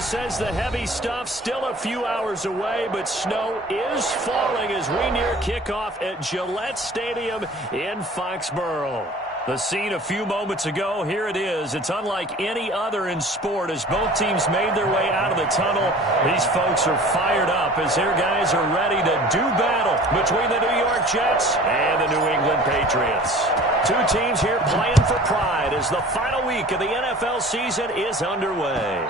weather says the heavy stuff still a few hours away, but snow is falling as we near kickoff at Gillette Stadium in Foxborough. The scene a few moments ago, here it is. It's unlike any other in sport as both teams made their way out of the tunnel. These folks are fired up as their guys are ready to do battle between the New York Jets and the New England Patriots. Two teams here playing for pride as the final week of the NFL season is underway.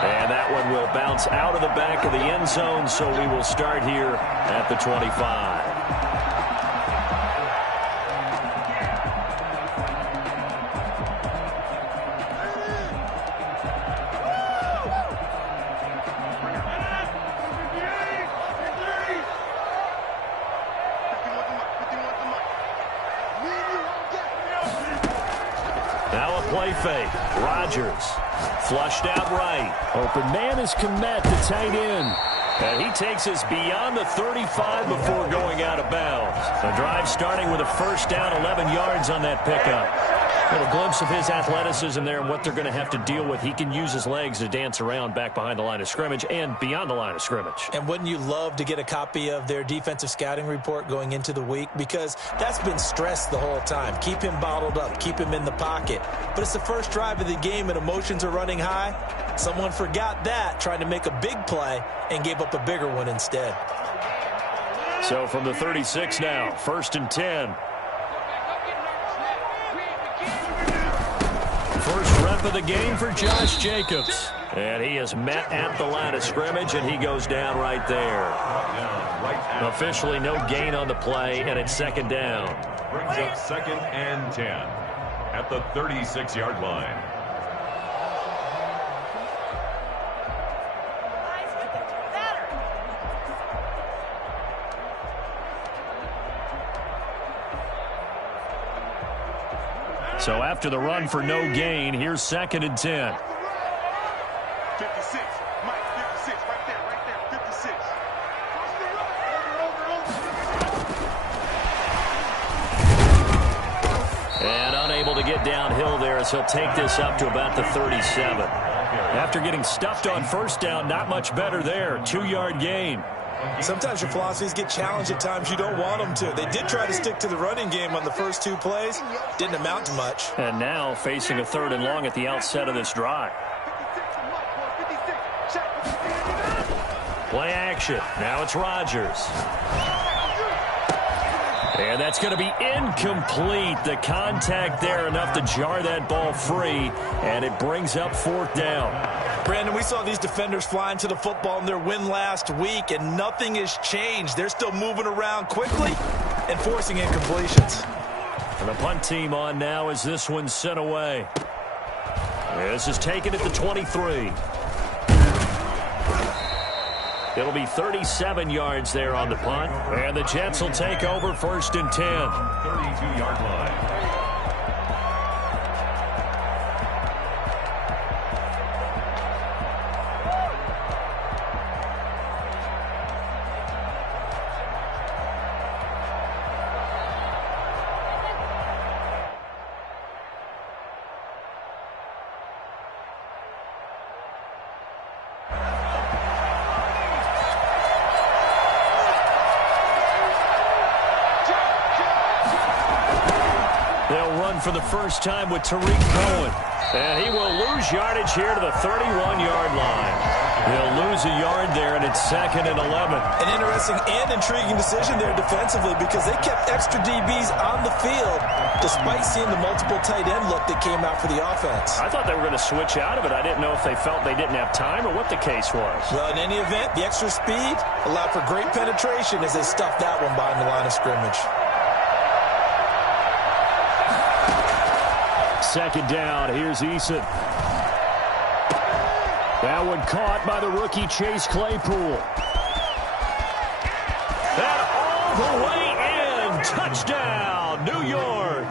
And that one will bounce out of the back of the end zone, so we will start here at the 25. Play fake. Rodgers flushed out right. Open man is Kmet, the tight end. And he takes us beyond the 35 before going out of bounds. The drive starting with a first down, 11 yards on that pickup. A little glimpse of his athleticism there and what they're going to have to deal with. He can use his legs to dance around back behind the line of scrimmage and beyond the line of scrimmage. And wouldn't you love to get a copy of their defensive scouting report going into the week? Because that's been stressed the whole time. Keep him bottled up. Keep him in the pocket. But it's the first drive of the game and emotions are running high. Someone forgot that, trying to make a big play, and gave up a bigger one instead. So from the 36 now, 1st and 10. First rep of the game for Josh Jacobs. And he is met at the line of scrimmage, and he goes down right there. Officially no gain on the play, and it's second down. Brings up 2nd and 10 at the 36-yard line. So after the run for no gain, here's 2nd and 10. 56. Mike, 56. Right there. 56. And unable to get downhill there as he'll take this up to about the 37. After getting stuffed on first down, not much better there. 2-yard gain. Sometimes your philosophies get challenged at times you don't want them to. They did try to stick to the running game on the first 2 plays. Didn't amount to much. And now facing a 3rd and long at the outset of this drive. Play action. Now it's Rodgers. And that's going to be incomplete. The contact there enough to jar that ball free. And it brings up 4th down. Brandon, we saw these defenders flying to the football in their win last week, and nothing has changed. They're still moving around quickly and forcing incompletions. And the punt team on now as this one's sent away. This is taken at the 23. It'll be 37 yards there on the punt. And the Jets will take over 1st and 10. 32-yard line. For the first time with Tariq Cohen. And he will lose yardage here to the 31-yard line. He'll lose a yard there, and it's 2nd and 11. An interesting and intriguing decision there defensively because they kept extra DBs on the field despite seeing the multiple tight end look that came out for the offense. I thought they were going to switch out of it. I didn't know if they felt they didn't have time or what the case was. Well, in any event, the extra speed allowed for great penetration as they stuffed that one behind the line of scrimmage. 2nd down. Here's Eason. That one caught by the rookie Chase Claypool. And all the way in. Touchdown, New York.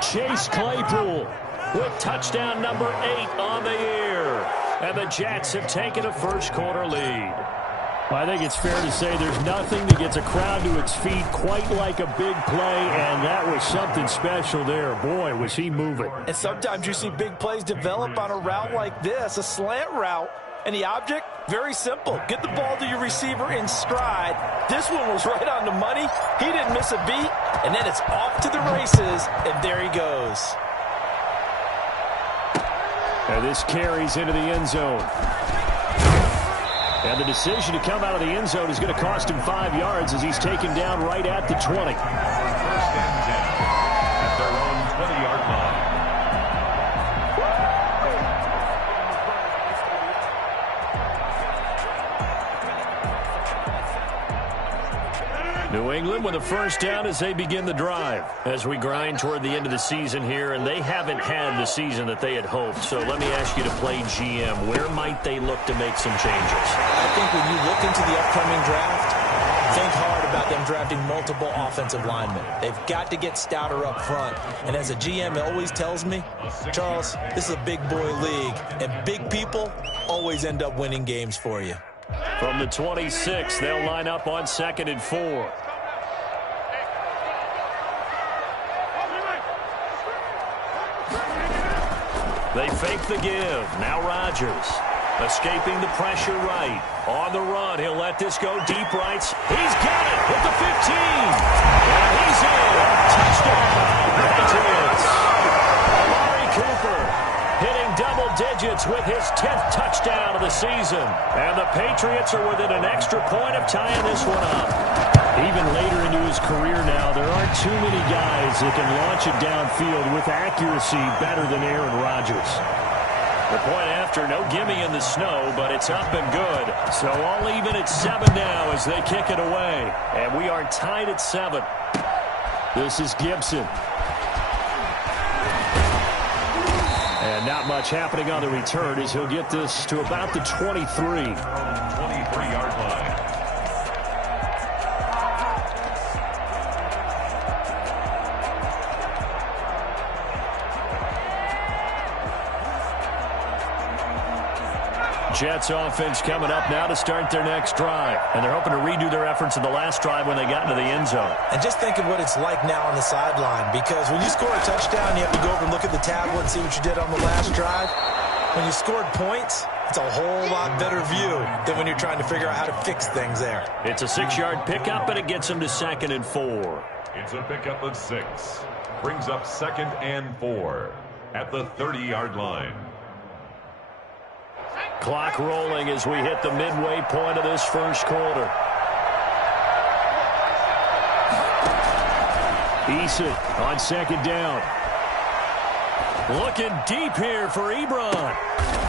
Chase Claypool with touchdown number 8 on the year. And the Jets have taken a first quarter lead. Well, I think it's fair to say there's nothing that gets a crowd to its feet quite like a big play, and that was something special there. Boy, was he moving. And sometimes you see big plays develop on a route like this, a slant route, and the object, very simple. Get the ball to your receiver in stride. This one was right on the money. He didn't miss a beat, and then it's off to the races, and there he goes. And this carries into the end zone. And the decision to come out of the end zone is going to cost him 5 yards as he's taken down right at the 20. First and 10 at their own 20-yard line. New England with a first down as they begin the drive. As we grind toward the end of the season here, and they haven't had the season that they had hoped. So let me ask you to play GM. Where might they look to make some changes? I think when you look into the upcoming draft, think hard about them drafting multiple offensive linemen. They've got to get stouter up front. And as a GM always tells me, Charles, this is a big boy league, and big people always end up winning games for you. From the 26, they'll line up on 2nd and 4. They fake the give. Now Rodgers. Escaping the pressure right. On the run, he'll let this go deep right. He's got it at the 15. And he's in. Touchdown, Patriots. Amari Cooper hitting double digits with his 10th touchdown of the season. And the Patriots are within an extra point of tying this one up. Even later into his career now, there aren't too many guys that can launch it downfield with accuracy better than Aaron Rodgers. The point after, no gimme in the snow, but it's up and good. So all even at 7 now as they kick it away. And we are tied at 7. This is Gibson. And not much happening on the return as he'll get this to about the 23. 23-yard line. Jets offense coming up now to start their next drive. And they're hoping to redo their efforts in the last drive when they got into the end zone. And just think of what it's like now on the sideline, because when you score a touchdown, you have to go over and look at the tablet and see what you did on the last drive. When you scored points, it's a whole lot better view than when you're trying to figure out how to fix things there. It's a 6-yard pickup, and it gets them to 2nd and 4. It's a pickup of 6. Brings up 2nd and 4 at the 30-yard line. Clock rolling as we hit the midway point of this first quarter. Eason on 2nd down. Looking deep here for Ebron.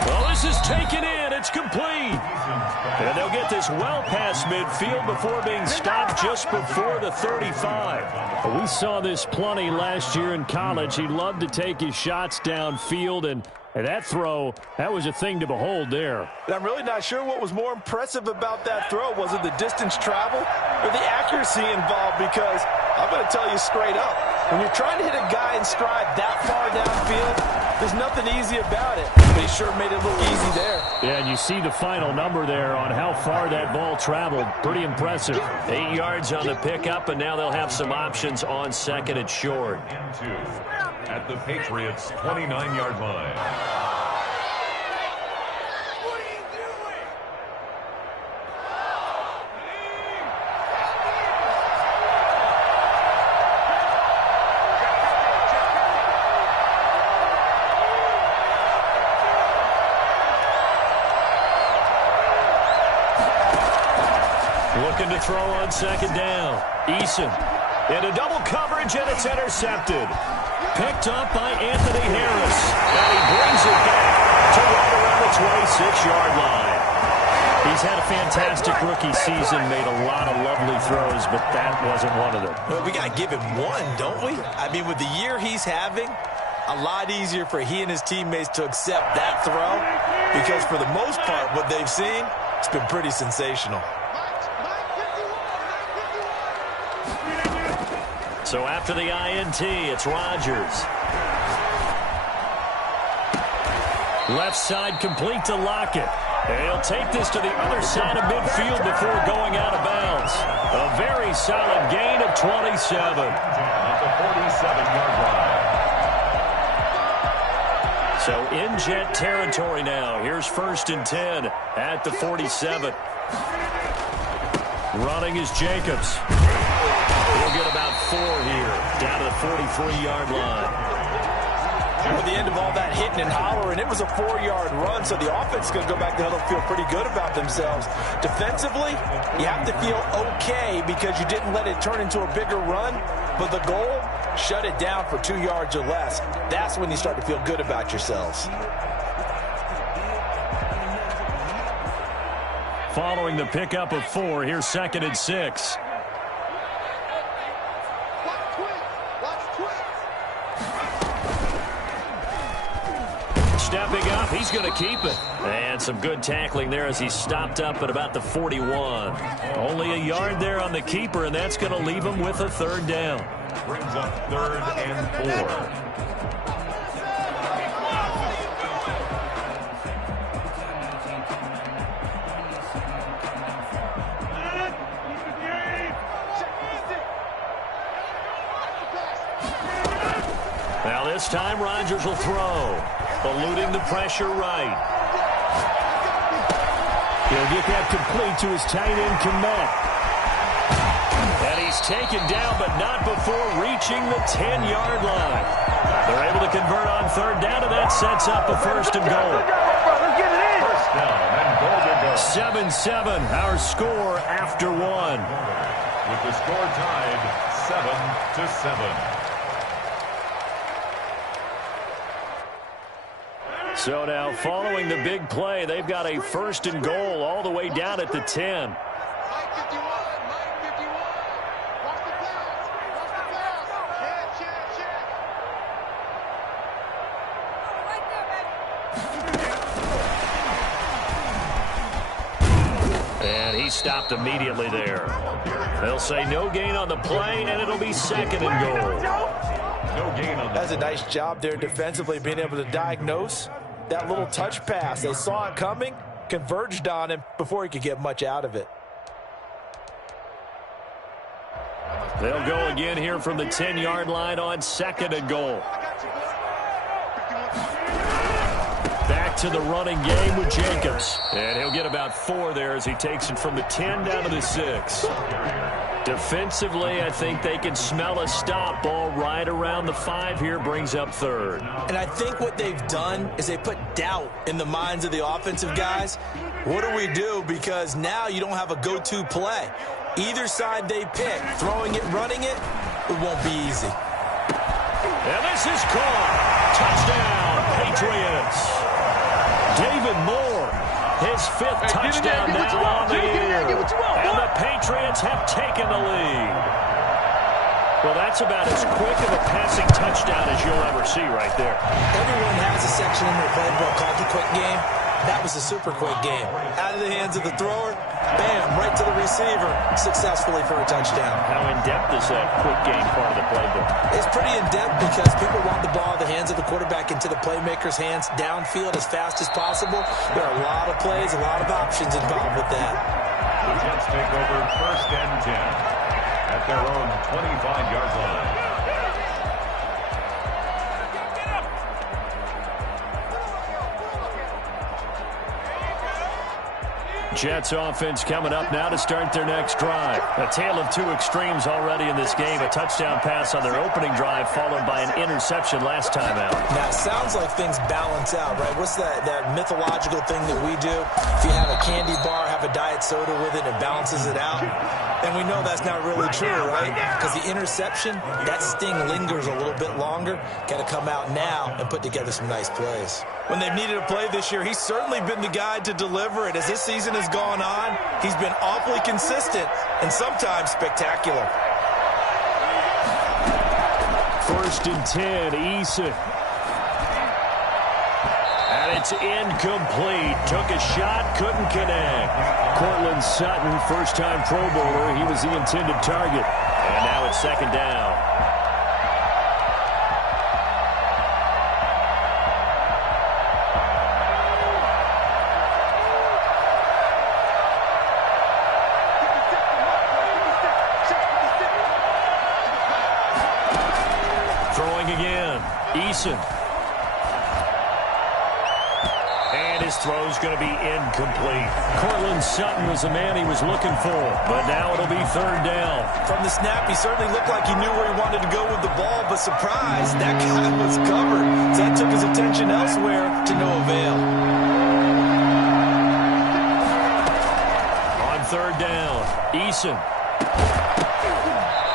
Well, this is taken in. It's complete. And they'll get this well past midfield before being stopped just before the 35. We saw this plenty last year in college. He loved to take his shots downfield, and that throw, that was a thing to behold there. And I'm really not sure what was more impressive about that throw. Was it the distance traveled or the accuracy involved? Because I'm going to tell you straight up, when you're trying to hit a guy in stride that far downfield, there's nothing easy about it. But he sure made it look easy there. Yeah, and you see the final number there on how far that ball traveled. Pretty impressive. 8 yards on the pickup, and now they'll have some options on 2nd and short. And 2 at the Patriots' 29-yard line. Looking to throw on 2nd down. Eason into double coverage, and it's intercepted. Picked up by Anthony Harris. And he brings it back to right around the 26-yard line. He's had a fantastic rookie season, made a lot of lovely throws, but that wasn't one of them. Well, we got to give him one, don't we? I mean, with the year he's having, a lot easier for he and his teammates to accept that throw, because for the most part, what they've seen, it's been pretty sensational. So after the INT, it's Rodgers. Left side complete to Lockett. He'll take this to the other side of midfield before going out of bounds. A very solid gain of 27. At the 47-yard line. So in Jet territory now. Here's 1st and 10 at the 47. Running is Jacobs. He'll get about 4 here, down to the 43-yard line. At the end of all that hitting and hollering, it was a 4-yard run, so the offense is going to go back there and feel pretty good about themselves. Defensively, you have to feel okay because you didn't let it turn into a bigger run, but the goal, shut it down for 2 yards or less. That's when you start to feel good about yourselves. Following the pickup of 4, here's 2nd and 6. Stepping up, he's going to keep it. And some good tackling there as he stopped up at about the 41. Only a yard there on the keeper, and that's going to leave him with a 3rd down. Brings up 3rd and 4. Now this time Rodgers will throw. Eluding the pressure right. He'll get that complete to his tight end, Kmet. And he's taken down, but not before reaching the 10-yard line. They're able to convert on 3rd down, and that sets up a 1st and goal. First down and goal to go. 7-7, our score after 1. With the score tied 7-7. So now, following the big play, they've got a 1st and goal all the way down at the 10. And he stopped immediately there. They'll say no gain on the play, and it'll be 2nd and goal. No gain on the That's a nice job there defensively, being able to diagnose that little touch pass. They saw it coming, converged on him before he could get much out of it. They'll go again here from the 10-yard line on 2nd and goal. Back to the running game with Jacobs. And he'll get about 4 there as he takes it from the 10 down to the 6. Defensively, I think they can smell a stop. Ball right around the 5 here, brings up 3rd. And I think what they've done is they put doubt in the minds of the offensive guys. What do we do? Because now you don't have a go-to play. Either side they pick, throwing it, running it, it won't be easy. And this is caught. Touchdown, Patriots. David Moore, his 5th touchdown now on the year. And the Patriots have taken the lead. Well, that's about as quick of a passing touchdown as you'll ever see right there. Everyone has a section in their playbook called the quick game. That was a super quick game. Out of the hands of the thrower, bam, right to the receiver, successfully for a touchdown. How in-depth is that quick game part of the playbook? It's pretty in-depth because people want the ball in the hands of the quarterback into the playmaker's hands downfield as fast as possible. There are a lot of plays, a lot of options involved with that. The Jets take over 1st and 10 at their own 25-yard line. Jets offense coming up now to start their next drive. A tale of 2 extremes already in this game. A touchdown pass on their opening drive followed by an interception last time out. Now, it sounds like things balance out, right? What's that mythological thing that we do? If you have a candy bar, have a diet soda with it, it balances it out. And we know that's not really true, right? Because the interception, that sting lingers a little bit longer. Got to come out now and put together some nice plays. When they've needed a play this year, he's certainly been the guy to deliver it. As this season has gone on, he's been awfully consistent and sometimes spectacular. 1st and 10, Eason. And it's incomplete. Took a shot, couldn't connect. Cortland Sutton, first-time Pro Bowler. He was the intended target. And now it's 2nd down. throwing again. Eason. And his throw's going to be incomplete. Courtland Sutton was the man he was looking for, but now it'll be third down. From the snap, he certainly looked like he knew where he wanted to go with the ball, but surprise, that guy was covered. So that took his attention elsewhere to no avail. On third down, Eason.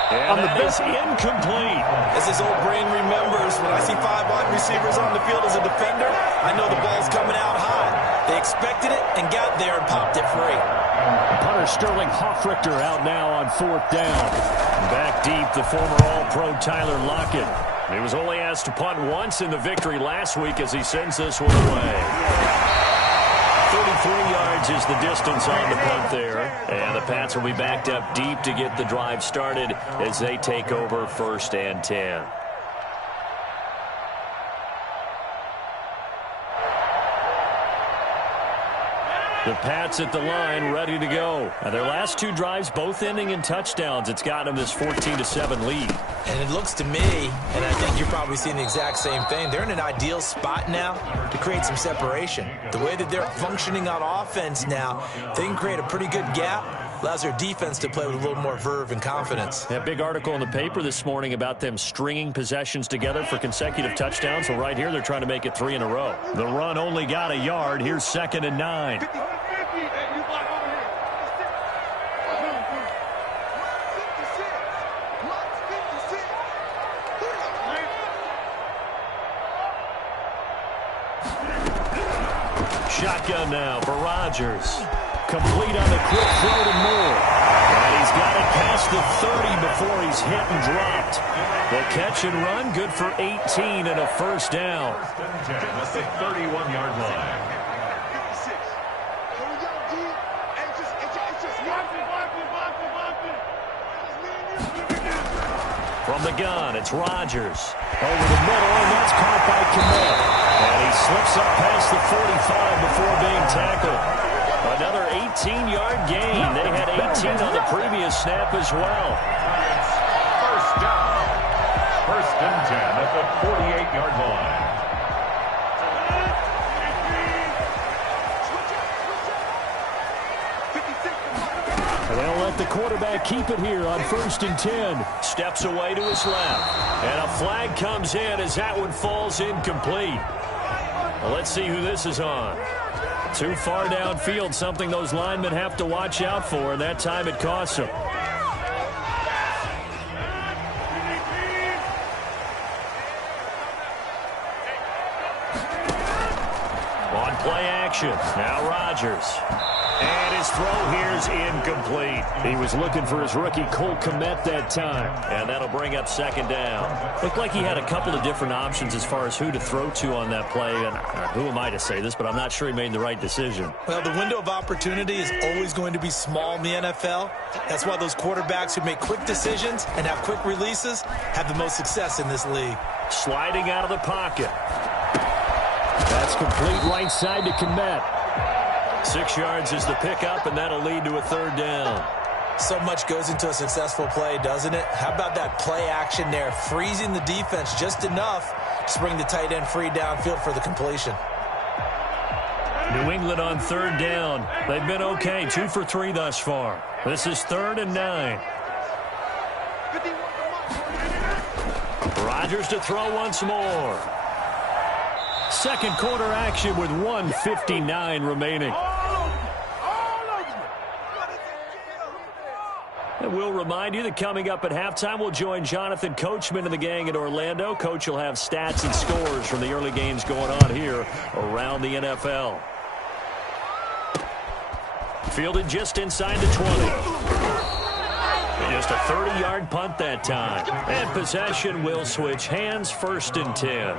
And that is incomplete. As his old brain remembers, when I see 5 wide receivers on the field as a defender, I know the ball's coming out high. They expected it and got there and popped it free. Punter Sterling Hoffrichter out now on fourth down. Back deep, the former All-Pro Tyler Lockett. He was only asked to punt once in the victory last week as he sends this one away. 33 yards is the distance on the punt there. And the Pats will be backed up deep to get the drive started as they take over first and 10. The Pats at the line, ready to go. And their last 2 drives, both ending in touchdowns. It's got them this 14-7 lead. And it looks to me, and I think you're probably seeing the exact same thing, they're in an ideal spot now to create some separation. The way that they're functioning on offense now, they can create a pretty good gap. Allows their defense to play with a little more verve and confidence. That big article in the paper this morning about them stringing possessions together for consecutive touchdowns. Well, right here, they're trying to make it 3 in a row. The run only got a yard. Here's 2nd and 9. Shotgun now for Rodgers. Complete on the quick throw to Moore. And he's got it past the 30 before he's hit and dropped. The catch and run, good for 18 and a first down. That's the 31-yard line. From the gun, it's Rodgers. Over the middle, and that's caught by Kmet. And he slips up past the 45 before being tackled. Another 18-yard gain. They had 18 on the previous snap as well. First down. First and 10 at the 48-yard line. They'll let the quarterback keep it here on 1st and 10. Steps away to his left. And a flag comes in as that one falls incomplete. Well, let's see who this is on. Too far downfield, something those linemen have to watch out for, and that time it costs them. On play action, now Rodgers. And his throw here is incomplete. He was looking for his rookie Cole Kmet that time. And that'll bring up 2nd down. Looked like he had a couple of different options as far as who to throw to on that play. And who am I to say this, but I'm not sure he made the right decision. Well, the window of opportunity is always going to be small in the NFL. That's why those quarterbacks who make quick decisions and have quick releases have the most success in this league. Sliding out of the pocket. That's complete right side to Kmet. 6 yards is the pickup, and that'll lead to a 3rd down. So much goes into a successful play, doesn't it? How about that play action there, freezing the defense just enough to bring the tight end free downfield for the completion. New England on 3rd down. They've been okay, 2 for 3 thus far. This is 3rd and 9. Rodgers to throw once more. Second quarter action with 1:59 remaining. And we'll remind you that coming up at halftime, we'll join Jonathan Coachman and the gang in Orlando. Coach will have stats and scores from the early games going on here around the NFL. Fielded just inside the 20. Just a 30-yard punt that time. And possession will switch hands, 1st and 10.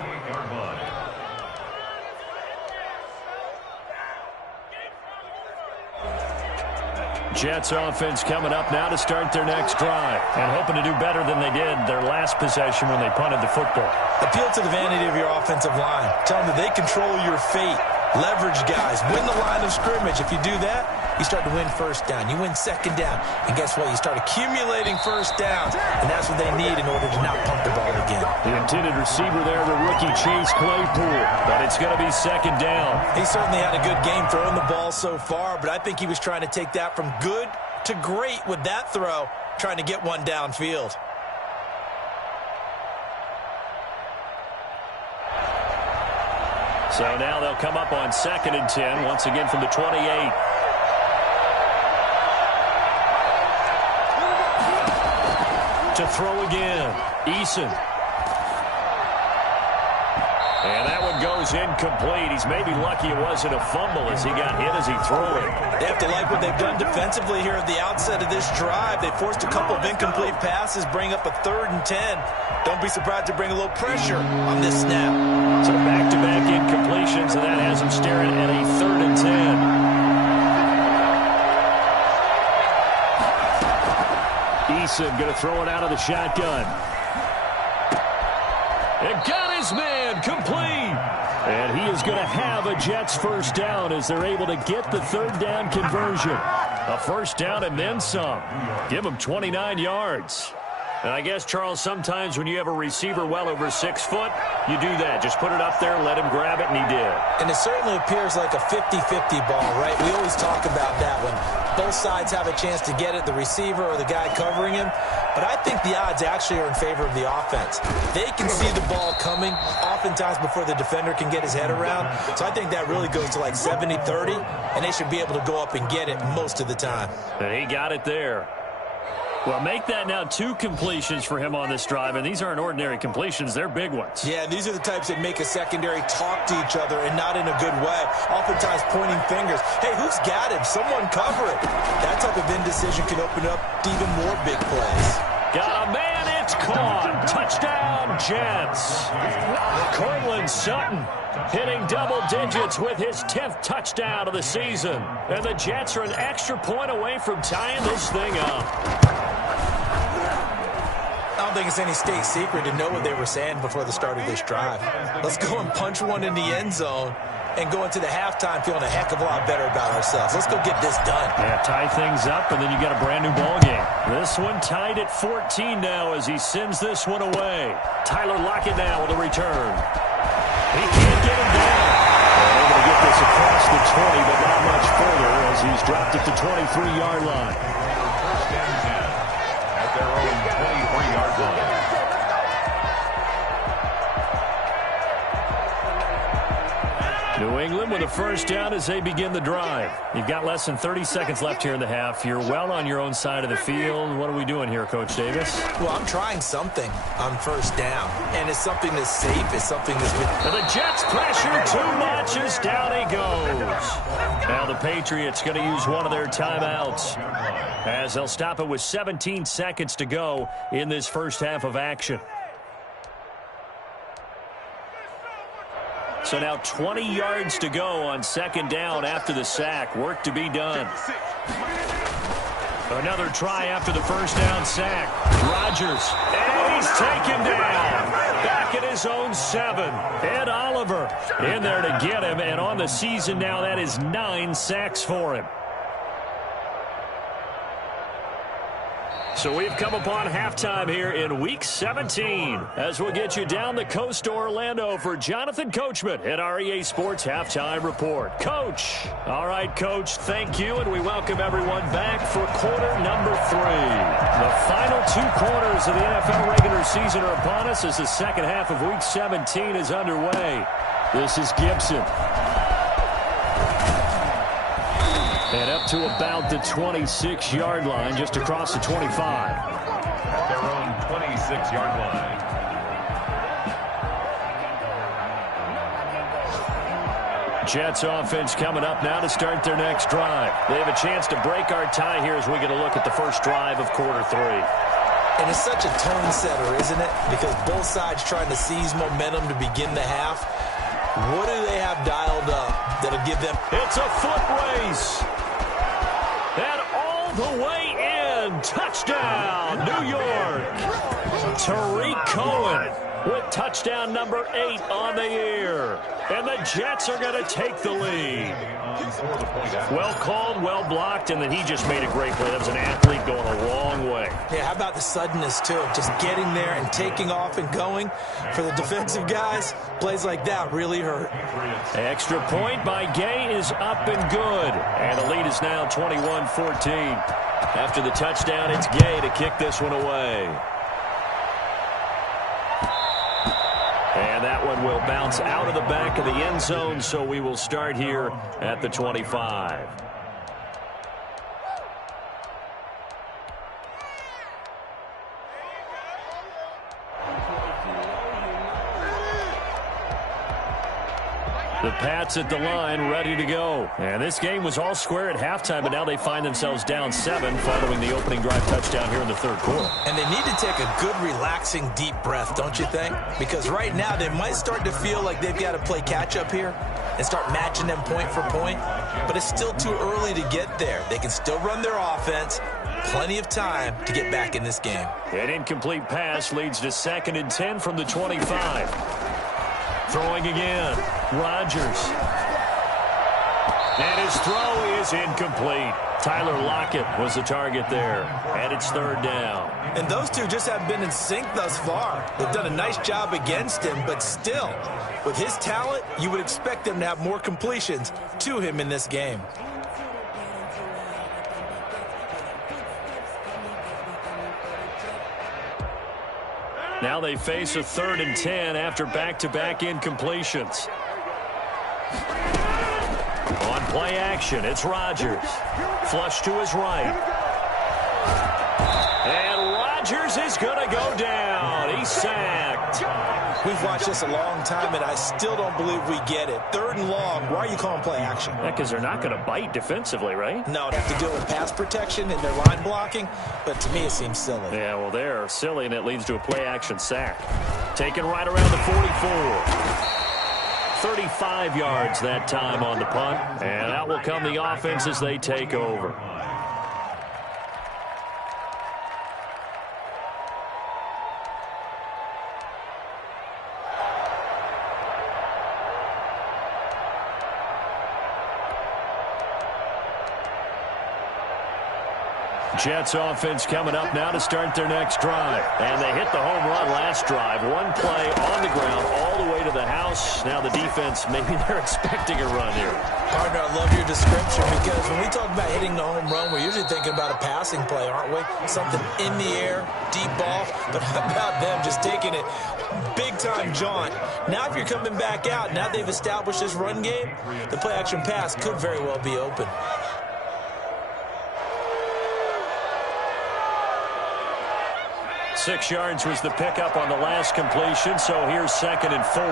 Jets offense coming up now to start their next drive and hoping to do better than they did their last possession when they punted the football. Appeal to the vanity of your offensive line. Tell them that they control your fate. Leverage guys. Win the line of scrimmage. If you do that, you start to win 1st down. You win 2nd down. And guess what? You start accumulating 1st downs. And that's what they need in order to not pump the ball again. The intended receiver there, the rookie Chase Claypool. But it's going to be second down. He certainly had a good game throwing the ball so far, but I think he was trying to take that from good to great with that throw, trying to get one downfield. So now they'll come up on 2nd and 10, once again from the 28. To throw again, Eason. And that one goes incomplete. He's maybe lucky it wasn't a fumble as he got hit as he threw it. They have to like what they've done defensively here at the outset of this drive. They forced a couple of incomplete passes, bring up a 3rd and 10. Don't be surprised to bring a little pressure on this snap. So back-to-back incompletions, and that has him staring at a 3rd and 10. Eason going to throw it out of the shotgun. And got his man complete. And he is going to have a Jets first down as they're able to get the 3rd down conversion. A first down and then some. Give him 29 yards. And I guess, Charles, sometimes when you have a receiver well over 6 foot, you do that. Just put it up there, let him grab it, and he did. And it certainly appears like a 50-50 ball, right? We always talk about that when both sides have a chance to get it, the receiver or the guy covering him. But I think the odds actually are in favor of the offense. They can see the ball coming oftentimes before the defender can get his head around. So I think that really goes to like 70-30, and they should be able to go up and get it most of the time. And he got it there. Well, make that now 2 completions for him on this drive, and these aren't ordinary completions. They're big ones. Yeah, these are the types that make a secondary talk to each other and not in a good way. Oftentimes pointing fingers. Hey, who's got him? Someone cover it. That type of indecision can open up even more big plays. Got a man, it's caught. Touchdown, Jets. Cortland Sutton hitting double digits with his 10th touchdown of the season. And the Jets are an extra point away from tying this thing up. I don't think it's any state secret to know what they were saying before the start of this drive. Let's go and punch one in the end zone and go into the halftime feeling a heck of a lot better about ourselves. Let's go get this done. Yeah, tie things up, and then you got a brand new ball game. This one tied at 14 now as he sends this one away. Tyler Lockett now with a return. He can't get him down. They're able to get this across the 20, but not much further as he's dropped it to 23-yard line. First and 10 at their own 23-yard line. New England with a first down as they begin the drive. You've got less than 30 seconds left here in the half. You're well on your own side of the field. What are we doing here, Coach Davis? Well, I'm trying something on first down, and it's something that's safe. It's something that's been... And the Jets pressure too much as down he goes. Now the Patriots going to use one of their timeouts as they'll stop it with 17 seconds to go in this first half of action. So now 20 yards to go on second down after the sack. Work to be done. Another try after the first down sack. Rodgers. And he's taken down. Back at his own 7. Ed Oliver in there to get him. And on the season now, that is 9 sacks for him. So we've come upon halftime here in Week 17 as we'll get you down the coast to Orlando for Jonathan Coachman at our EA Sports Halftime Report. Coach. All right, Coach, thank you, and we welcome everyone back for quarter number 3. The final 2 quarters of the NFL regular season are upon us as the second half of Week 17 is underway. This is Gibson. And up to about the 26-yard line, just across the 25. At their own 26-yard line. Jets offense coming up now to start their next drive. They have a chance to break our tie here as we get a look at the first drive of quarter 3. And it's such a tone setter, isn't it? Because both sides trying to seize momentum to begin the half. What do they have dialed up that'll give them? It's a foot race. And all the way in. Touchdown, New York. Tariq Cohen with Touchdown number 8 on the year. And the Jets are going to take the lead. Well called, well blocked, and then he just made a great play. That was an athlete going a long way. Yeah, how about the suddenness, too, of just getting there and taking off and going? For the defensive guys, plays like that really hurt. Extra point by Gay is up and good. And the lead is now 21-14. After the touchdown, it's Gay to kick this one away. And that one will bounce out of the back of the end zone, so we will start here at the 25. The Pats at the line, ready to go. And this game was all square at halftime, but now they find themselves down 7 following the opening drive touchdown here in the third quarter. And they need to take a good, relaxing, deep breath, don't you think? Because right now they might start to feel like they've got to play catch-up here and start matching them point for point. But it's still too early to get there. They can still run their offense. Plenty of time to get back in this game. An incomplete pass leads to 2nd and 10 from the 25. Throwing again, Rodgers. And his throw is incomplete. Tyler Lockett was the target there. And it's 3rd down. And those two just haven't been in sync thus far. They've done a nice job against him, but still, with his talent, you would expect them to have more completions to him in this game. Now they face a 3rd and 10 after back-to-back incompletions. On play action, it's Rodgers. Flush to his right. And Rodgers is going to go down. He's sacked. We've watched this a long time, and I still don't believe we get it. 3rd and long, why are you calling play action? Yeah, because they're not going to bite defensively, right? No, they have to deal with pass protection and their line blocking, but to me it seems silly. Yeah, well, they're silly, and it leads to a play-action sack. Taken right around the 44. 35 yards that time on the punt, and out will come the offense as they take over. Jets offense coming up now to start their next drive. And they hit the home run last drive. One play on the ground all the way to the house. Now the defense, maybe they're expecting a run here. Partner, I love your description because when we talk about hitting the home run, we're usually thinking about a passing play, aren't we? Something in the air, deep ball. But how about them just taking it big-time jaunt? Now if you're coming back out, now they've established this run game, the play-action pass could very well be open. 6 yards was the pickup on the last completion, so here's 2nd and 4.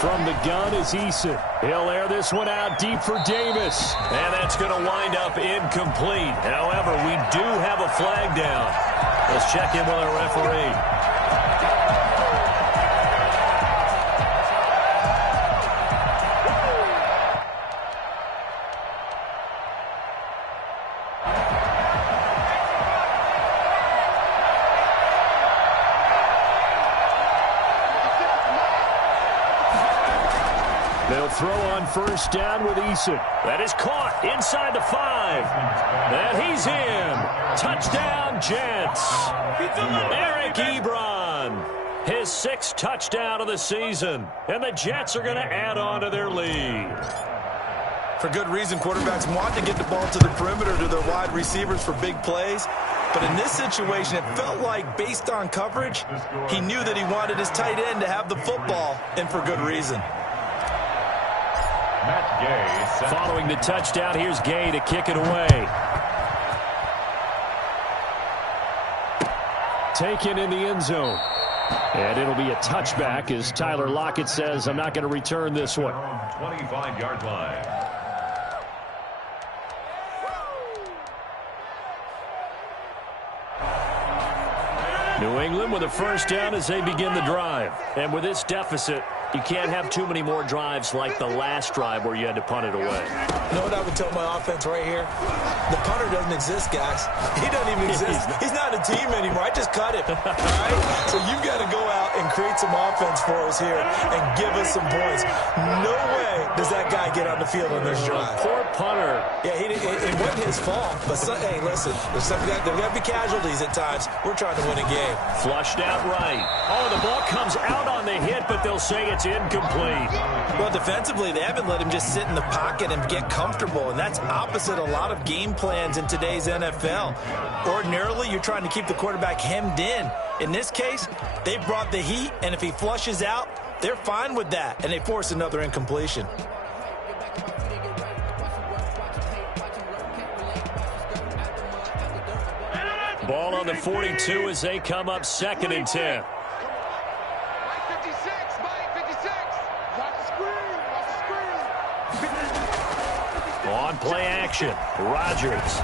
From the gun is Eason. He'll air this one out deep for Davis. And that's going to wind up incomplete. However, we do have a flag down. Let's check in with our referee. They'll throw on 1st down with Eason. That is caught inside the 5. And he's in. Touchdown, Jets. Eric Ebron. His 6th touchdown of the season. And the Jets are going to add on to their lead. For good reason, quarterbacks want to get the ball to the perimeter to their wide receivers for big plays. But in this situation, it felt like, based on coverage, he knew that he wanted his tight end to have the football, and for good reason. Matt Gay. Following the touchdown, here's Gay to kick it away. Taken in the end zone. And it'll be a touchback as Tyler Lockett says, I'm not going to return this one. 25-yard line. New England with a 1st down as they begin the drive. And with this deficit, You can't have too many more drives like the last drive where you had to punt it away. You know what I would tell my offense right here? The punter doesn't exist, guys. He doesn't even exist. He's not a team anymore. I just cut him. All right? So you've got to go out and create some offense for us here and give us some points. No way does that guy get on the field on this drive. Poor punter. Yeah, it wasn't his fault. But, hey, listen, there's got to be casualties at times. We're trying to win a game. Flushed out right. Oh, the ball comes out on the hit, but they'll say it's incomplete. Well, defensively, they haven't let him just sit in the pocket and get comfortable, and that's opposite a lot of game plans in today's NFL. Ordinarily, you're trying to keep the quarterback hemmed in. In this case, they brought the heat, and if he flushes out, they're fine with that, and they force another incompletion. Ball on the 42 as they come up 2nd and 10. On play action, Rodgers.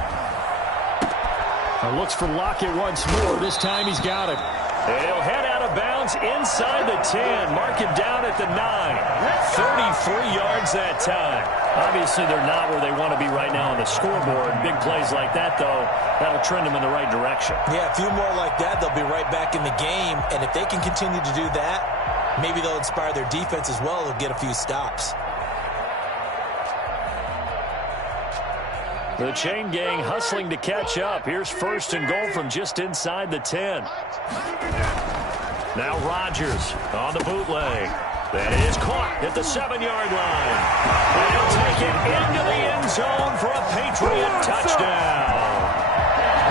Looks for Lockett once more. This time he's got it. And he'll head out of bounds inside the 10. Mark him down at the 9. 33 yards that time. Obviously, they're not where they want to be right now on the scoreboard. Big plays like that, though, that'll trend them in the right direction. Yeah, a few more like that, they'll be right back in the game. And if they can continue to do that, maybe they'll inspire their defense as well. They'll get a few stops. The chain gang hustling to catch up. Here's 1st and goal from just inside the 10. Now Rodgers on the bootleg. That is caught at the 7-yard line. And he'll take it into the end zone for a Patriot touchdown.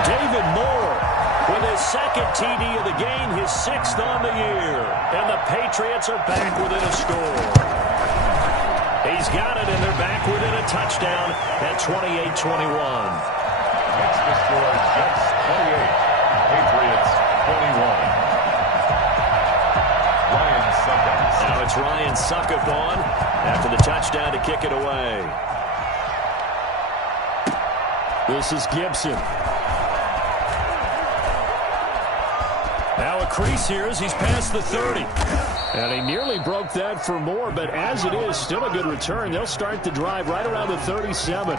David Moore with his 2nd TD of the game, his 6th on the year. And the Patriots are back within a score. He's got it, and they're back within a touchdown at 28-21. Next to score, Jets 28, Patriots 21. Ryan Suckup. Now it's Ryan Suckup on after the touchdown to kick it away. This is Gibson. Now a crease here as he's past the 30. And he nearly broke that for more, but as it is, still a good return. They'll start the drive right around the 37.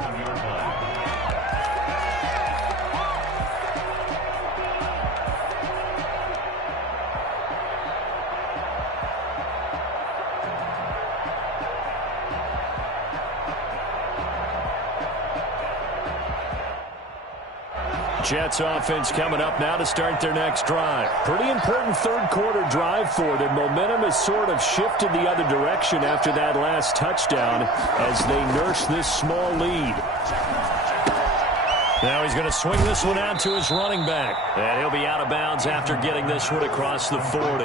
Jets offense coming up now to start their next drive. Pretty important third-quarter drive for them. Momentum has sort of shifted the other direction after that last touchdown as they nurse this small lead. Now he's going to swing this one out to his running back. And he'll be out of bounds after getting this one across the 40.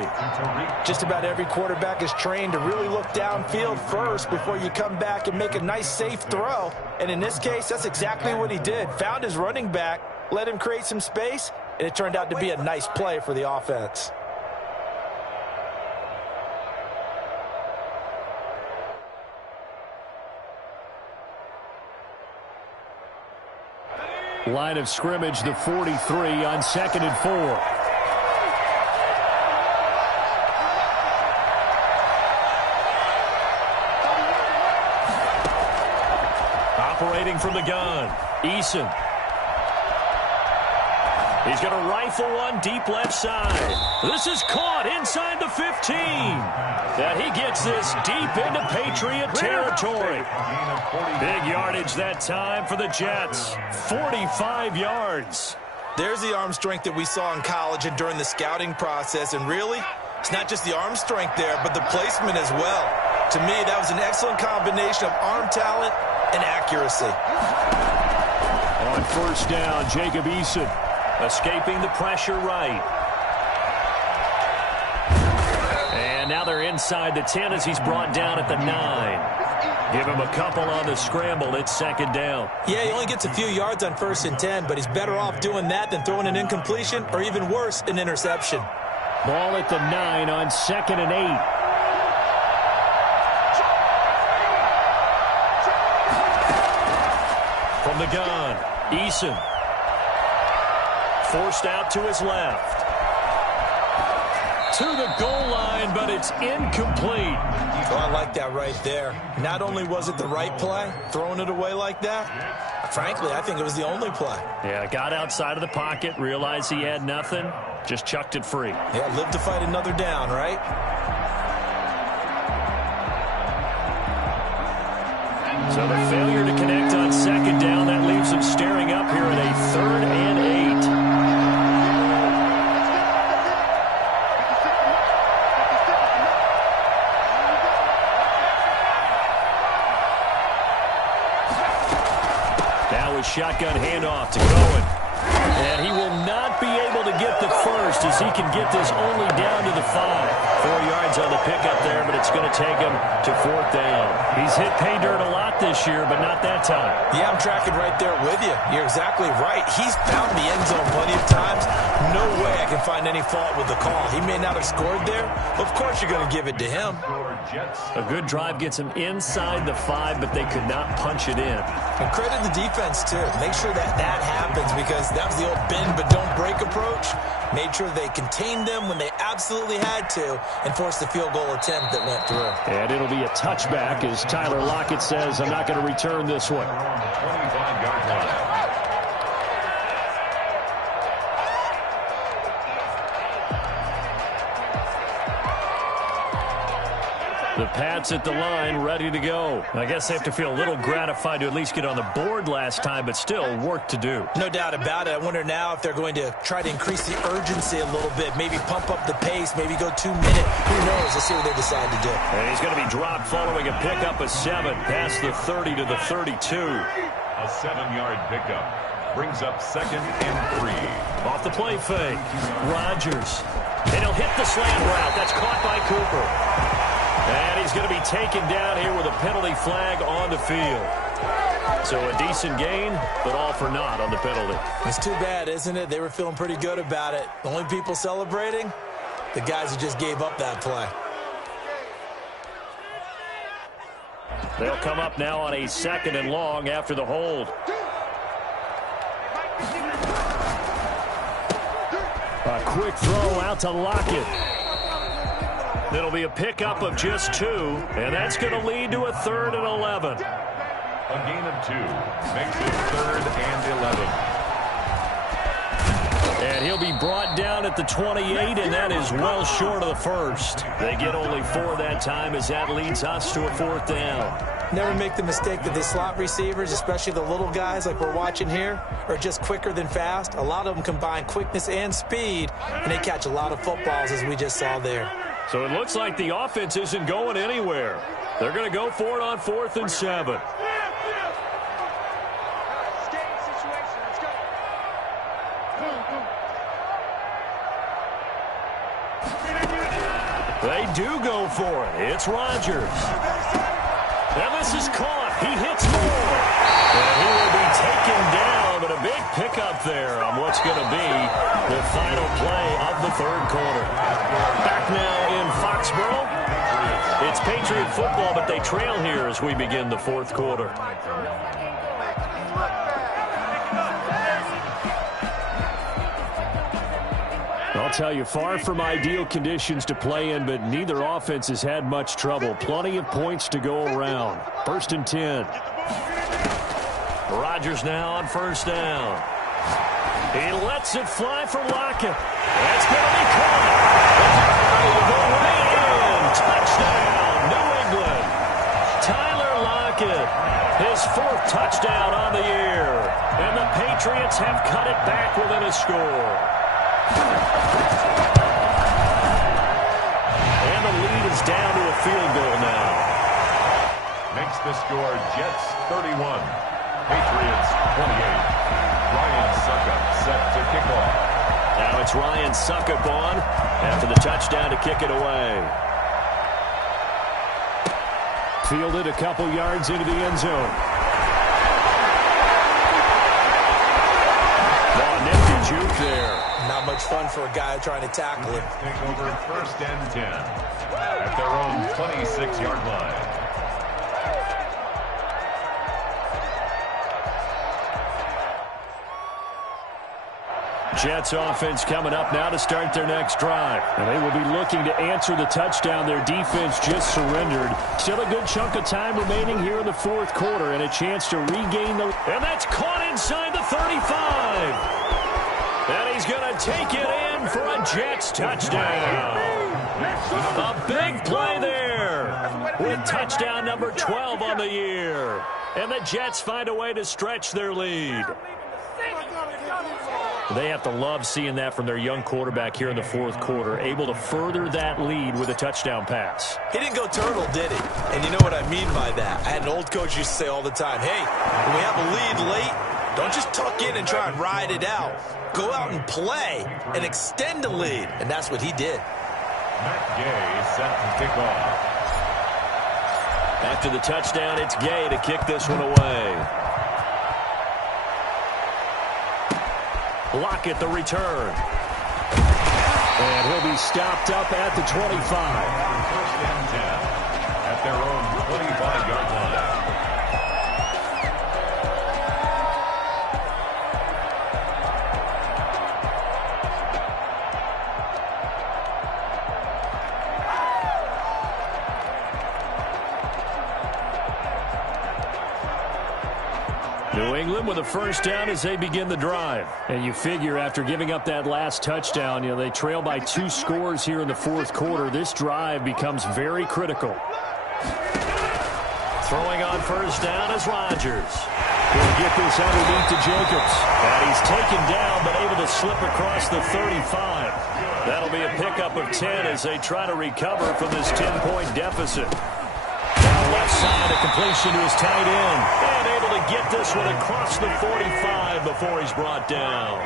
Just about every quarterback is trained to really look downfield first before you come back and make a nice, safe throw. And in this case, that's exactly what he did. Found his running back, let him create some space, and it turned out to be a nice play for the offense. Line of scrimmage, the 43 on 2nd and 4. Operating from the gun, Eason. He's going to rifle one deep left side. This is caught inside the 15. And he gets this deep into Patriot territory. Big yardage that time for the Jets. 45 yards. There's the arm strength that we saw in college and during the scouting process. And really, it's not just the arm strength there, but the placement as well. To me, that was an excellent combination of arm talent and accuracy. On 1st down, Jacob Eason. Escaping the pressure right. And now they're inside the 10 as he's brought down at the 9. Give him a couple on the scramble. It's 2nd down. Yeah, he only gets a few yards on 1st and 10, but he's better off doing that than throwing an incompletion or even worse, an interception. Ball at the 9 on 2nd and 8. From the gun, Eason. Forced out to his left. to the goal line, but it's incomplete. Oh, I like that right there. Not only was it the right play, throwing it away like that, frankly, I think it was the only play. Yeah, got outside of the pocket, realized he had nothing, just chucked it free. Yeah, live to fight another down, right? So the failure to connect on second down, that leaves him staring up here at a 3rd and 8. Now a shotgun handoff to Cohen. And he will not be able to get the first as he can get this only down to the 5. 4 yards on the pickup there, but it's going to take him to 4th down. He's hit pay dirt a lot this year, but not that time. Yeah, I'm tracking right there with you. You're exactly right. He's found the end zone plenty of times. No way I can find any fault with the call. He may not have scored there. Of course you're going to give it to him. A good drive gets him inside the 5, but they could not punch it in. And credit the defense, too. Make sure that happens because that was the old bend but don't break approach. Made sure they contained them when they absolutely had to and forced the field goal attempt that went through. And it'll be a touchback as Tyler Lockett says, I'm not going to return this one. 25-yard line. The Pats at the line, ready to go. I guess they have to feel a little gratified to at least get on the board last time, but still work to do. No doubt about it. I wonder now if they're going to try to increase the urgency a little bit, maybe pump up the pace, maybe go 2 minute. Who knows? Let's see what they decide to do. And he's going to be dropped following a pickup of 7 past the 30 to the 32. A 7-yard pickup brings up 2nd and 3. Off the play fake, Rodgers. And he'll hit the slant route. That's caught by Cooper. And he's going to be taken down here with a penalty flag on the field. So a decent gain, but all for naught on the penalty. It's too bad, isn't it? They were feeling pretty good about it. The only people celebrating, the guys who just gave up that play. They'll come up now on a 2nd and long after the hold. A quick throw out to Lockett. It'll be a pickup of just 2, and that's going to lead to a 3rd and 11. A gain of 2 makes it 3rd and 11. And he'll be brought down at the 28, and that is well short of the first. They get only 4 that time as that leads us to a 4th down. Never make the mistake that the slot receivers, especially the little guys like we're watching here, are just quicker than fast. A lot of them combine quickness and speed, and they catch a lot of footballs as we just saw there. So it looks like the offense isn't going anywhere. They're going to go for it on 4th and 7. They do go for it. It's Rodgers. Now this is caught. He hits more. And he will be taken down, but a big pickup there on what's going to be the final play of the 3rd quarter. Back now in Foxborough. It's Patriot football, but they trail here as we begin the 4th quarter. I'll tell you, far from ideal conditions to play in, but neither offense has had much trouble. Plenty of points to go around. 1st and 10. Rodgers now on 1st down. He lets it fly for Lockett. That's going to be caught. The way in. Touchdown, New England. Tyler Lockett, his 4th touchdown on the year. And the Patriots have cut it back within a score. And the lead is down to a field goal now. Makes the score Jets 31, Patriots 28. Ryan Succop set to kick off. Now it's Ryan Succop on after the touchdown to kick it away. Fielded a couple yards into the end zone. Nifty juke there. Not much fun for a guy trying to tackle him. Take over 1st and 10 at their own 26-yard line. Jets offense coming up now to start their next drive. And they will be looking to answer the touchdown their defense just surrendered. Still a good chunk of time remaining here in the fourth quarter and a chance to regain the... And that's caught inside the 35. And he's going to take it in for a Jets touchdown. A big play there with touchdown number 12 on the year. And the Jets find a way to stretch their lead. They have to love seeing that from their young quarterback here in the fourth quarter, able to further that lead with a touchdown pass. He didn't go turtle, did he? And you know what I mean by that. I had an old coach used to say all the time, hey, when we have a lead late, don't just tuck in and try and ride it out. Go out and play and extend the lead. And that's what he did. Matt Gay set to kick off. After the touchdown, it's Gay to kick this one away. Lockett the return. And he'll be stopped up at the 25. First and 10 at their own 25-yard line. New England with a first down as they begin the drive. And you figure after giving up that last touchdown, they trail by 2 scores here in the fourth quarter. This drive becomes very critical. Throwing on first down is Rodgers. He'll get this underneath to Jacobs. And he's taken down but able to slip across the 35. That'll be a pickup of 10 as they try to recover from this 10-point deficit. Down left side, a completion to his tight end. And able to get this one across the 45 before he's brought down.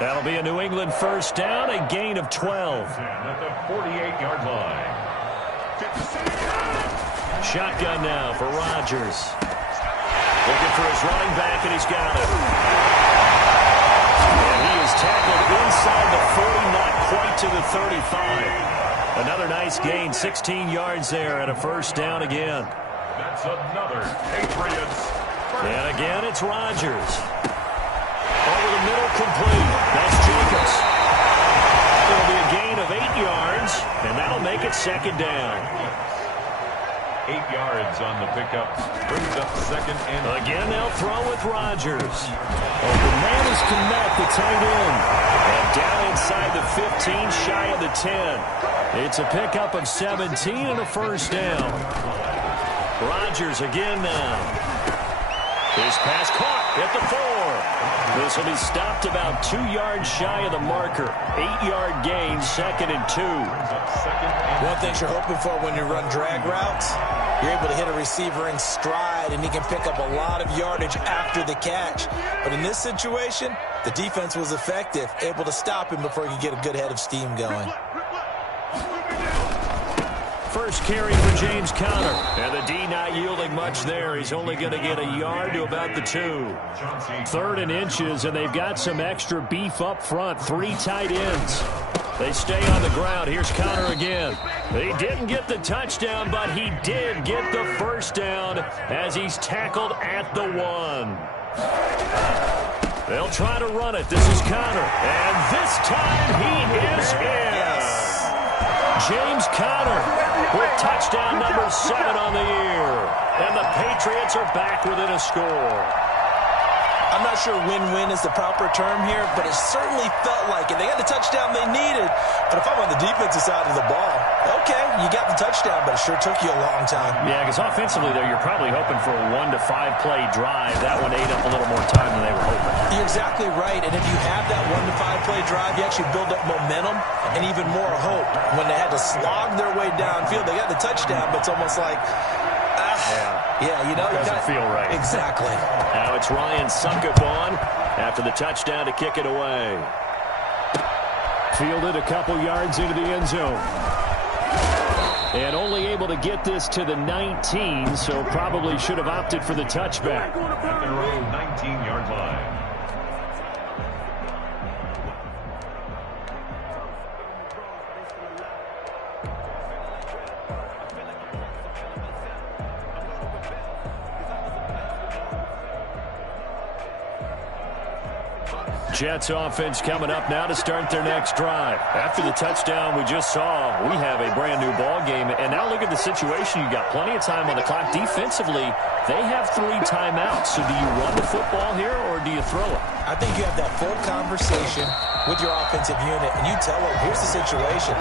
That'll be a New England first down, a gain of 12. At the 48-yard line. Shotgun now for Rodgers. Looking for his running back, and he's got it. And he is tackled inside the 40, not quite to the 35. Another nice gain, 16 yards there, and a first down again. That's another Patriots. And again, it's Rodgers. Over the middle, complete. That's Jacobs. It'll be a gain of 8 yards, and that'll make it second down. 8 yards on the pickup. Brings up second and... Again, they'll throw with Rodgers. The man is Kmet, the tight end. And down inside the 15, shy of the 10. It's a pickup of 17 and a first down. Rodgers again now. His pass caught at the 4. This will be stopped about 2 yards shy of the marker. 8-yard gain, second and 2. One thing you're hoping for when you run drag routes, you're able to hit a receiver in stride, and he can pick up a lot of yardage after the catch. But in this situation, the defense was effective, able to stop him before he could get a good head of steam going. First carry for James Conner. And the D not yielding much there. He's only going to get a yard to about the 2. 3rd and inches, and they've got some extra beef up front. 3 tight ends. They stay on the ground. Here's Conner again. He didn't get the touchdown, but he did get the first down as he's tackled at the 1. They'll try to run it. This is Conner. And this time he is in. James Conner with touchdown number 7 on the year. And the Patriots are back within a score. I'm not sure win-win is the proper term here, but it certainly felt like it. They got the touchdown they needed, but if I'm on the defensive side of the ball, okay, you got the touchdown, but it sure took you a long time. Yeah, because offensively, though, you're probably hoping for a 1 to 5 play drive. That one ate up a little more time than they were hoping. You're exactly right, and if you have that 1 to 5 play drive, you actually build up momentum and even more hope. When they had to slog their way downfield, they got the touchdown, but it's almost like, yeah, you know, it doesn't feel right. Exactly. Now it's Ryan Succop on after the touchdown to kick it away. Fielded a couple yards into the end zone. And only able to get this to the 19, so probably should have opted for the touchback. At their own 19-yard line. Jets offense coming up now to start their next drive. After the touchdown we just saw, we have a brand new ball game. And now look at the situation. You got plenty of time on the clock. Defensively, they have 3 timeouts. So do you run the football here or do you throw it? I think you have that full conversation with your offensive unit, and you tell them, here's the situation.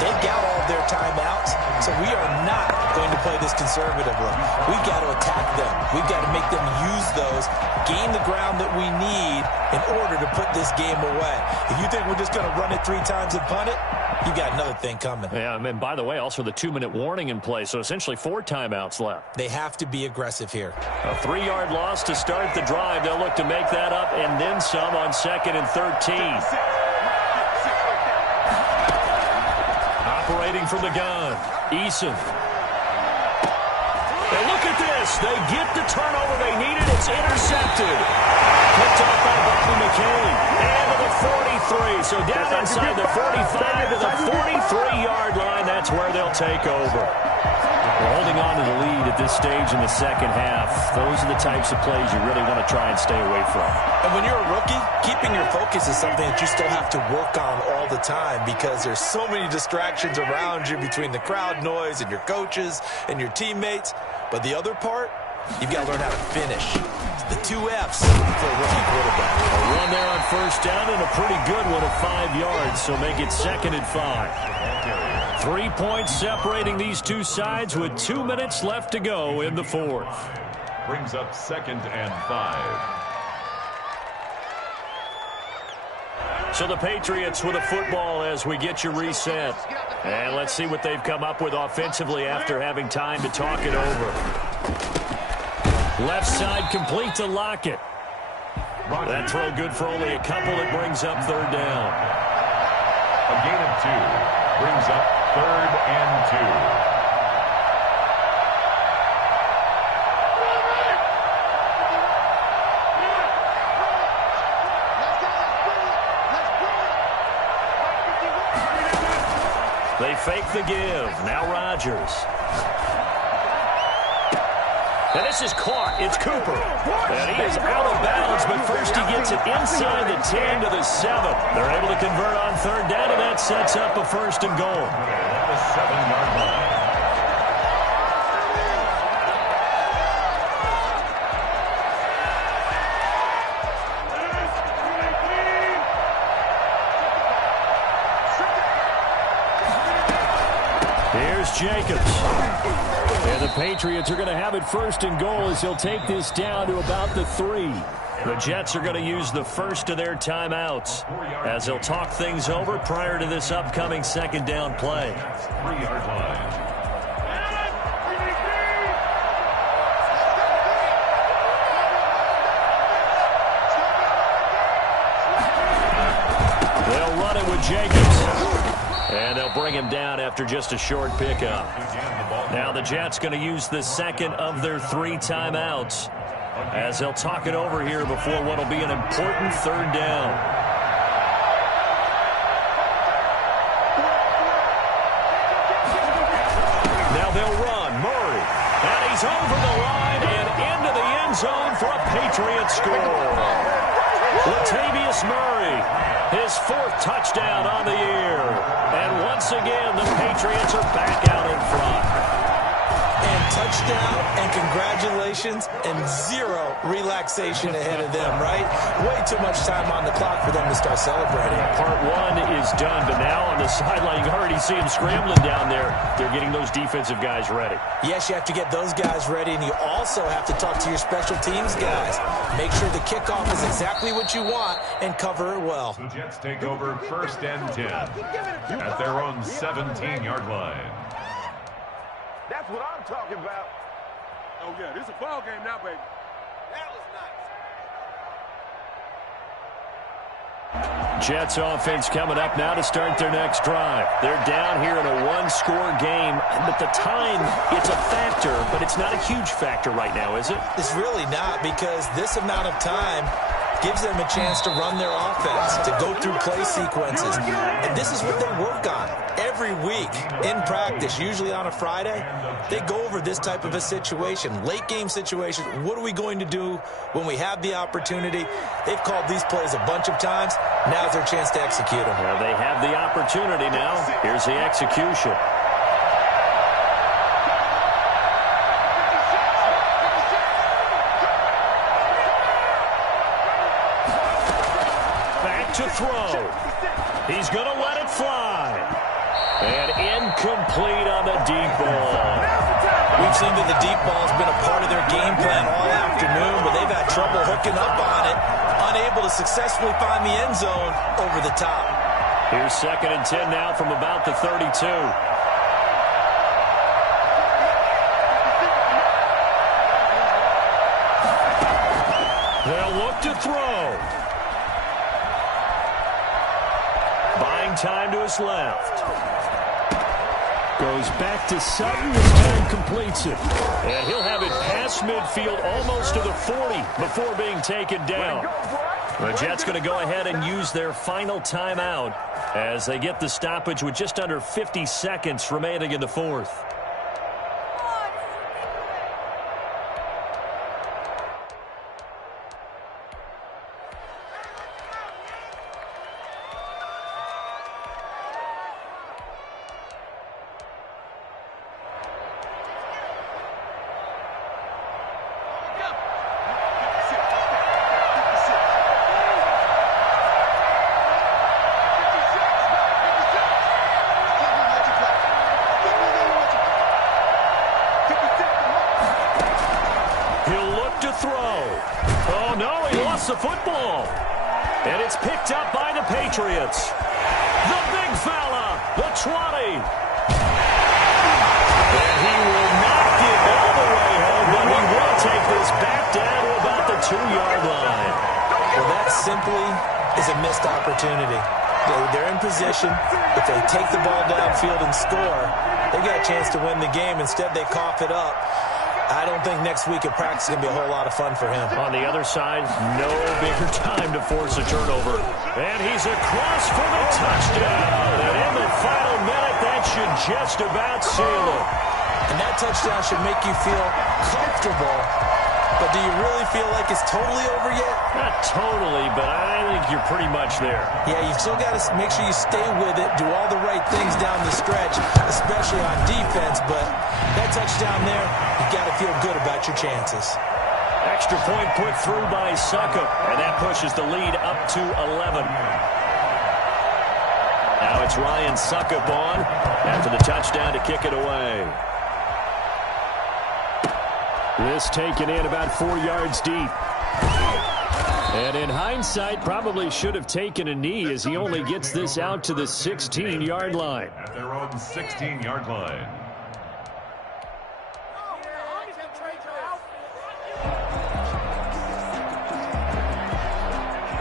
They've got all of their timeouts, so we are not going to play this conservatively. We've got to attack them. We've got to make them use those, gain the ground that we need in order to put this game away. If you think we're just going to run it 3 times and punt it, you got another thing coming. Yeah, and by the way, also the 2-minute warning in play, so essentially 4 timeouts left. They have to be aggressive here. A 3-yard loss to start the drive. They'll look to make that up and then some on 2nd and 13. Operating from the gun, Eason. And look at this. They get the turnover they needed. It's intercepted. Picked off by Bobby McCain. And to the 43. So down inside the 45 to the 43-yard line. That's where they'll take over. We're holding on to the lead at this stage in the second half. Those are the types of plays you really want to try and stay away from. And when you're a rookie, keeping your focus is something that you still have to work on all the time because there's so many distractions around you between the crowd noise and your coaches and your teammates. But the other part, you've got to learn how to finish. The 2 F's for a rookie quarterback. A run there on first down and a pretty good one of 5 yards, so make it 2nd and 5. 3 points separating these two sides with 2 minutes left to go in the 4th. Brings up 2nd and 5. So the Patriots with a football as we get you reset. And let's see what they've come up with offensively after having time to talk it over. Left side complete to Lockett. That throw good for only a couple. It brings up 3rd down. A gain of 2 brings up 3rd and 2. They fake the give. Now Rodgers. And this is caught. It's Cooper. And he is out of bounds, but first he gets it inside the 10 to the 7. They're able to convert on 3rd down, and that sets up a 1st and goal. The 7-yard line. Here's Jacobs. And the Patriots are going to have it 1st and goal as he'll take this down to about the 3. The Jets are going to use the first of their timeouts as they'll talk things over prior to this upcoming 2nd down play. 3-yard line. They'll run it with Jacobs. And they'll bring him down after just a short pickup. Now the Jets going to use the 2nd of their 3 timeouts as they'll talk it over here before what will be an important 3rd down. Now they'll run. Murray. And he's over the line and into the end zone for a Patriot score. Latavius Murray, his 4th touchdown on the year. And once again, the Patriots are back out in front. And touchdown and congratulations and 0 relaxation ahead of them, right? Way too much time on the clock for them to start celebrating. Part 1 is done, but now on the sideline, you already see them scrambling down there. They're getting those defensive guys ready. Yes, you have to get those guys ready, and you also have to talk to your special teams guys. Make sure the kickoff is exactly what you want and cover it well. The Jets take over 1st and 10 at their own 17-yard line. That's what I'm talking about. Oh, yeah, this is a ball game now, baby. That was nice. Jets offense coming up now to start their next drive. They're down here in a 1-score game, but the time, it's a factor, but it's not a huge factor right now, is it? It's really not, because this amount of time gives them a chance to run their offense, to go through play sequences. And this is what they work on every every week in practice, usually on a Friday, they go over this type of a situation, late game situation. What are we going to do when we have the opportunity? They've called these plays a bunch of times. Now's their chance to execute them. Well, they have the opportunity now. Here's the execution. Back to throw. He's going to let it fly. And incomplete on the deep ball. We've seen that the deep ball has been a part of their game plan all afternoon, but they've had trouble hooking up on it, unable to successfully find the end zone over the top. Here's 2nd and 10 now from about the 32. They'll look to throw. Buying time to his left. Goes back to Sutton. This time completes it. And he'll have it past midfield almost to the 40 before being taken down. The Jets going to go ahead and use their final timeout as they get the stoppage with just under 50 seconds remaining in the fourth. The football. And it's picked up by the Patriots. The big fella, the 20. And he will not get all the way home, but he will take this back down to about the 2-yard line. Well, that simply is a missed opportunity. They're in position. If they take the ball downfield and score, they got a chance to win the game. Instead, they cough it up. I don't think next week at practice is going to be a whole lot of fun for him. On the other side, no bigger time to force a turnover. And he's across for the touchdown. And in the final minute, that should just about seal it. And that touchdown should make you feel comfortable. But do you really feel like it's totally over yet? Not totally, but I think you're pretty much there. Yeah, you've still got to make sure you stay with it, do all the right things down the stretch, especially on defense. But that touchdown there, you've got to feel good about your chances. Extra point put through by Succop, and that pushes the lead up to 11. Now it's Ryan Succop on after the touchdown to kick it away. This taken in about 4 yards deep. And in hindsight, probably should have taken a knee as he only gets this out to the 16-yard line. At their own 16-yard line.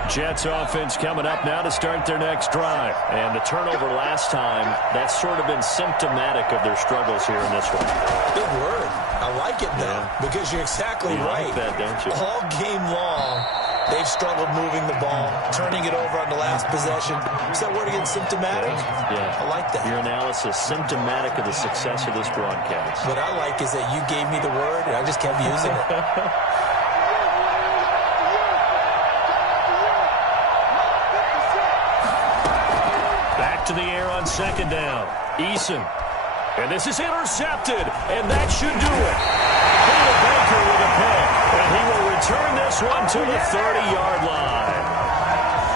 Jets offense coming up now to start their next drive. And the turnover last time, that's sort of been symptomatic of their struggles here in this one. Big word. I like it, though, because you're exactly right. You like that, don't you? All game long, they've struggled moving the ball, turning it over on the last possession. Is that word again, symptomatic? Yeah. I like that. Your analysis, symptomatic of the success of this broadcast. What I like is that you gave me the word, and I just kept using it. To the air on second down. Eason. And this is intercepted. And that should do it. Peter Baker with a pick. And he will return this one to the 30-yard line.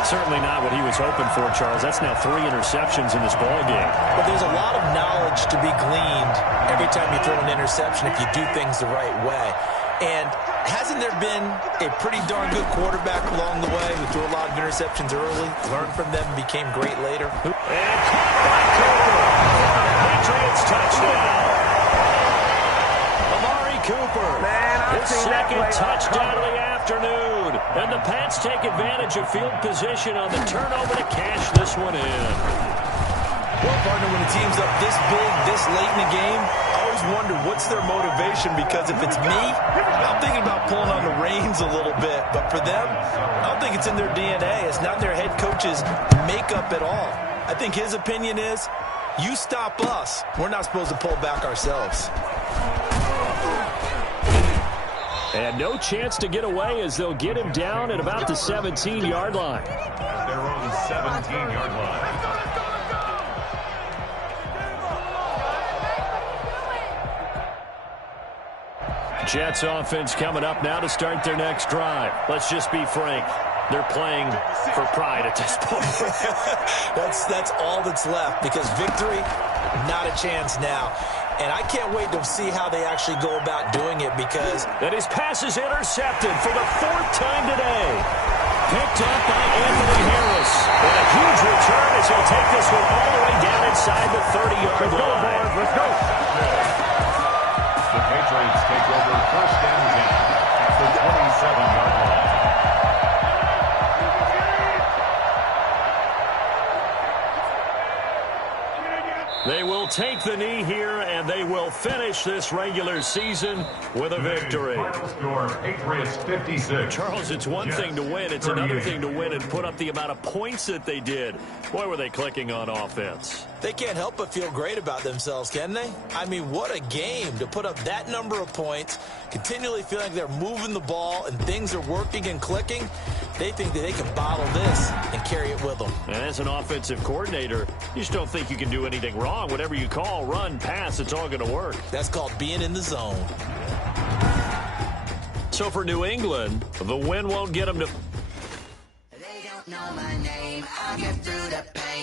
Certainly not what he was hoping for, Charles. That's now 3 interceptions in this ball game. But there's a lot of knowledge to be gleaned every time you throw an interception if you do things the right way. And hasn't there been a pretty darn good quarterback along the way who threw a lot of interceptions early, learned from them, and became great later? And caught by Cooper. Patriots touchdown. Amari Cooper. His second touchdown of the afternoon. And the Pats take advantage of field position on the turnover to cash this one in. Well, partner, when a team's up this big, this late in the game, I always wonder what's their motivation, because if it's me, I'm thinking about pulling on the reins a little bit. But for them, I don't think it's in their DNA. It's not their head coach's makeup at all. I think his opinion is, You stop us, we're not supposed to pull back ourselves. And no chance to get away as they'll get him down at about the 17-yard line. At their own 17-yard line. Jets offense coming up now to start their next drive. Let's just be frank. They're playing for pride at this point. That's all that's left, because victory, not a chance now. And I can't wait to see how they actually go about doing it, because... And his pass is intercepted for the 4th time today. Picked up by Anthony Harris. And a huge return as he'll take this one all the way down inside the 30-yard line. Let's go. The Patriots take over 1st and 10 at the 27-yard line. They will take the knee here, and they will finish this regular season with a victory. Final score, Patriots 56. Charles, it's one thing to win. It's another thing to win and put up the amount of points that they did. Boy, were they clicking on offense. They can't help but feel great about themselves, can they? I mean, what a game to put up that number of points, continually feeling like they're moving the ball and things are working and clicking. They think that they can bottle this and carry it with them. And as an offensive coordinator, you just don't think you can do anything wrong. Whatever you call, run, pass, it's all going to work. That's called being in the zone. So for New England, the win won't get them to... They don't know my name. I'll get through the pain.